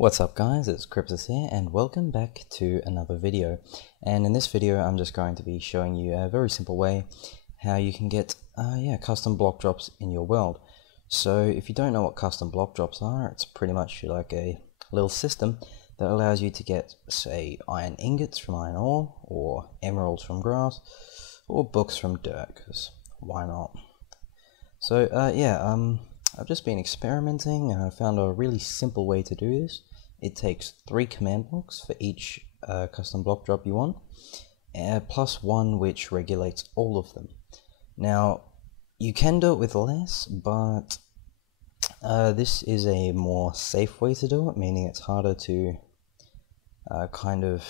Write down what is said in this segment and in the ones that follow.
What's up guys, it's Cryptus here and welcome back to another video. And in this video I'm just going to be showing you a very simple way how you can get custom block drops in your world. So if you don't know what custom block drops are, it's pretty much like a little system that allows you to get, say, iron ingots from iron ore, or emeralds from grass, or books from dirt, because why not? So I've just been experimenting and I found a really simple way to do this. It takes 3 command blocks for each custom block drop you want, plus one which regulates all of them. Now, you can do it with less, but this is a more safe way to do it, meaning it's harder to kind of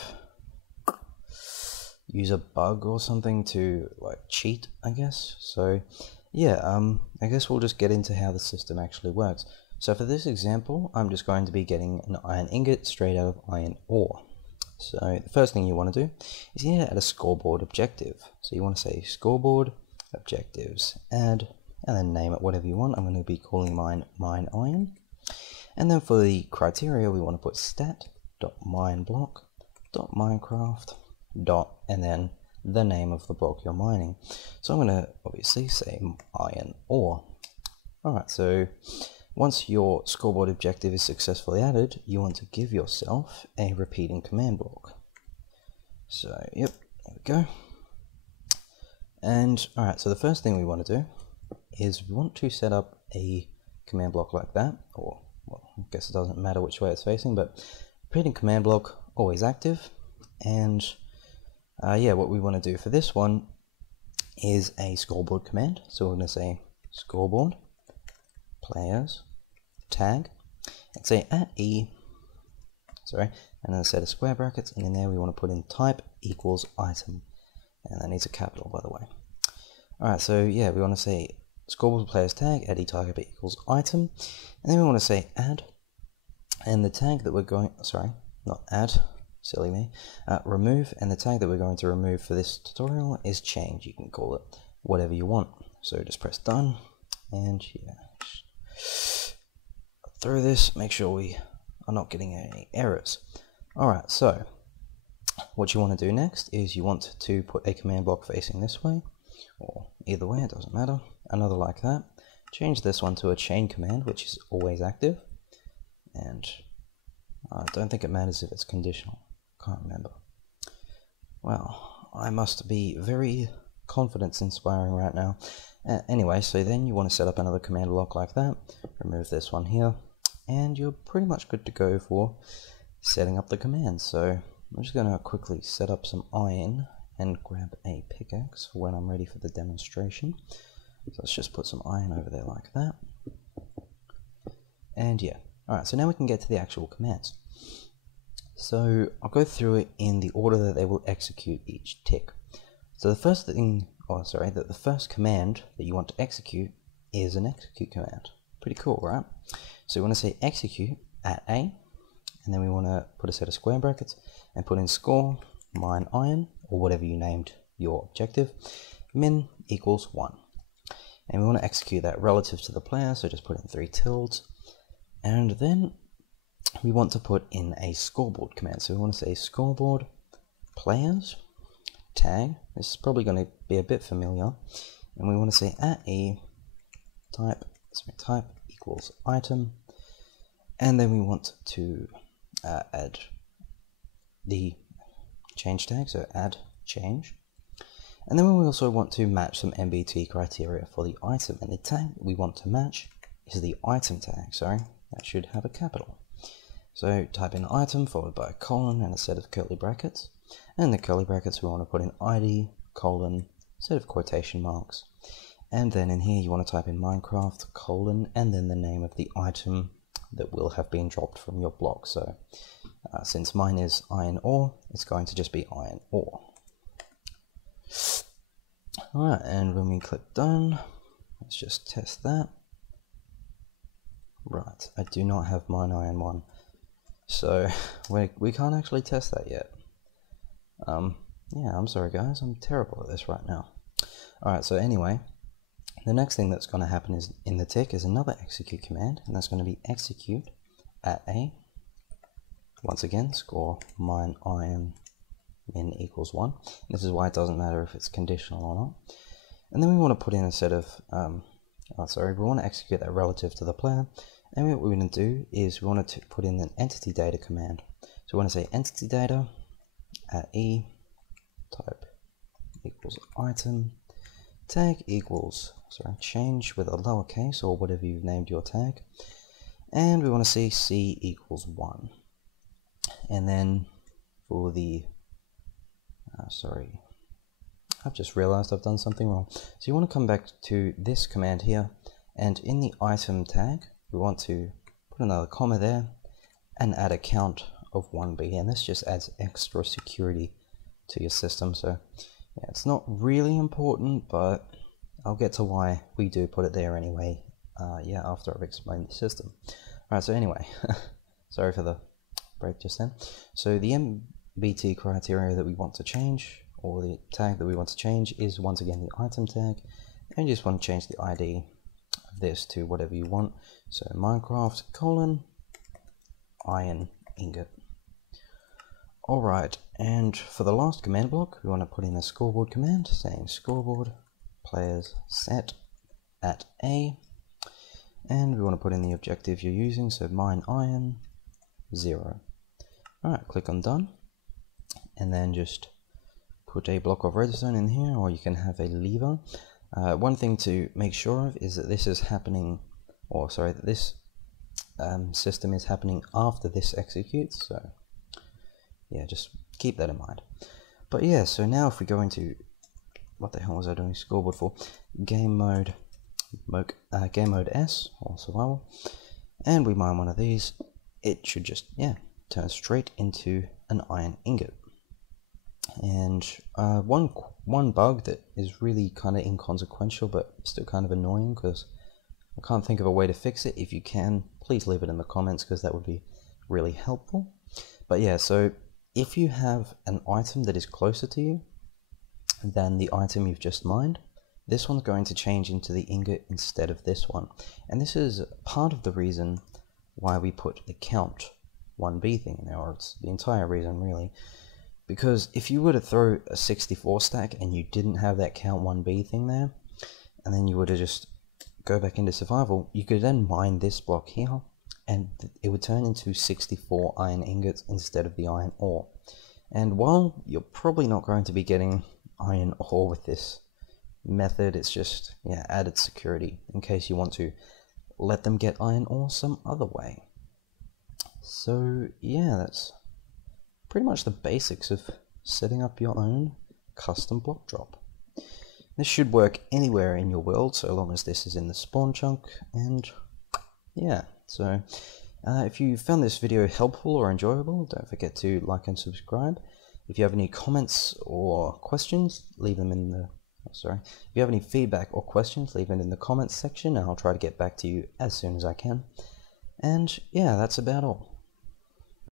use a bug or something to like cheat, I guess. So yeah, I guess we'll just get into how the system actually works. So for this example, I'm just going to be getting an iron ingot straight out of iron ore. So the first thing you want to do is you need to add a scoreboard objective. So you want to say scoreboard objectives add, and then name it whatever you want. I'm going to be calling mine iron. And then for the criteria, we want to put stat.mineBlock.minecraft and then the name of the block you're mining. So I'm going to obviously say iron ore. Alright, so once your scoreboard objective is successfully added, you want to give yourself a repeating command block. So yep, there we go. And alright, so the first thing we want to do is we want to set up a command block like that, or well, I guess it doesn't matter which way it's facing, but repeating command block, always active. And what we want to do for this one is a scoreboard command. So we're going to say scoreboard players tag and say and then a set of square brackets, and in there we want to put in type equals item, and that needs a capital, by the way. Alright, so yeah, we want to say scoreboard players tag add type equals item, and then we want to say add, and the tag that we're going, remove, and the tag that we're going to remove for this tutorial is change. You can call it whatever you want. So just press done, and yeah, through this, make sure we are not getting any errors. Alright, so what you want to do next is you want to put a command block facing this way, or either way, it doesn't matter, another like that. Change this one to a chain command, which is always active, and I don't think it matters if it's conditional. Can't remember. Well, I must be very confidence-inspiring right now. Anyway, so then you want to set up another command block like that, remove this one here, and you're pretty much good to go for setting up the commands. So I'm just going to quickly set up some iron and grab a pickaxe for when I'm ready for the demonstration. So let's just put some iron over there like that. And yeah, alright, so now we can get to the actual commands. So I'll go through it in the order that they will execute each tick. So the first thing, the first command that you want to execute is an execute command. Pretty cool, right? So we want to say execute at A, and then we want to put a set of square brackets and put in score mine iron, or whatever you named your objective, min equals 1. And we want to execute that relative to the player, so just put in 3 tildes. And then we want to put in a scoreboard command. So we want to say scoreboard players tag. This is probably going to be a bit familiar. And we want to say at E type equals item. And then we want to add the change tag, so add change. And then we also want to match some MBT criteria for the item. And the tag we want to match is the item tag, that should have a capital. So type in item followed by a colon and a set of curly brackets. And in the curly brackets we want to put in ID, colon, set of quotation marks. And then in here you want to type in Minecraft, colon, and then the name of the item that will have been dropped from your block. So since mine is iron ore, it's going to just be iron ore. Alright, and when we click done, let's just test that. Right, I do not have mine iron 1, so we can't actually test that yet. Yeah, I'm sorry guys, I'm terrible at this right now. Alright, so anyway, the next thing that's going to happen is in the tick is another execute command, and that's going to be execute at A, once again, score mine iron min equals 1. This is why it doesn't matter if it's conditional or not. And then we want to put in a set of, we want to execute that relative to the player. And what we're going to do is we want to put in an entity data command. So we want to say entity data at e type equals item tag equals, change with a lowercase or whatever you've named your tag. And we want to see c equals 1. And then for the, I've just realized I've done something wrong. So you want to come back to this command here, and in the item tag, we want to put another comma there and add a count of 1b, and this just adds extra security to your system. So yeah, it's not really important, but I'll get to why we do put it there anyway, after I've explained the system. Alright, so anyway, sorry for the break just then. So the MBT criteria that we want to change, or the tag that we want to change, is once again the item tag, and you just want to change the ID of this to whatever you want. So Minecraft : iron ingot. Alright, and for the last command block, we want to put in a scoreboard command saying scoreboard players set at A, and we want to put in the objective you're using, so mine iron 0. Alright, click on done, and then just put a block of redstone in here, or you can have a lever. One thing to make sure of is that this is happening, that this system is happening after this executes, so yeah, just keep that in mind. But yeah, so now if we go into, what the hell was I doing scoreboard for? Game mode S, or survival, and we mine one of these, it should just, turn straight into an iron ingot. And one bug that is really kind of inconsequential but still kind of annoying, because I can't think of a way to fix it. If you can, please leave it in the comments, because that would be really helpful. But yeah, so if you have an item that is closer to you than the item you've just mined, this one's going to change into the ingot instead of this one. And this is part of the reason why we put the count 1b thing in there, or it's the entire reason really. Because if you were to throw a 64 stack and you didn't have that count 1b thing there, and then you were to just go back into survival, you could then mine this block here, and it would turn into 64 iron ingots instead of the iron ore. And while you're probably not going to be getting iron ore with this method, it's just added security in case you want to let them get iron ore some other way. So yeah, that's pretty much the basics of setting up your own custom block drop. This should work anywhere in your world, so long as this is in the spawn chunk. And yeah, so if you found this video helpful or enjoyable, don't forget to like and subscribe. If you have any comments or questions, leave them in the if you have any feedback or questions, leave it in the comments section, and I'll try to get back to you as soon as I can. And yeah, that's about all.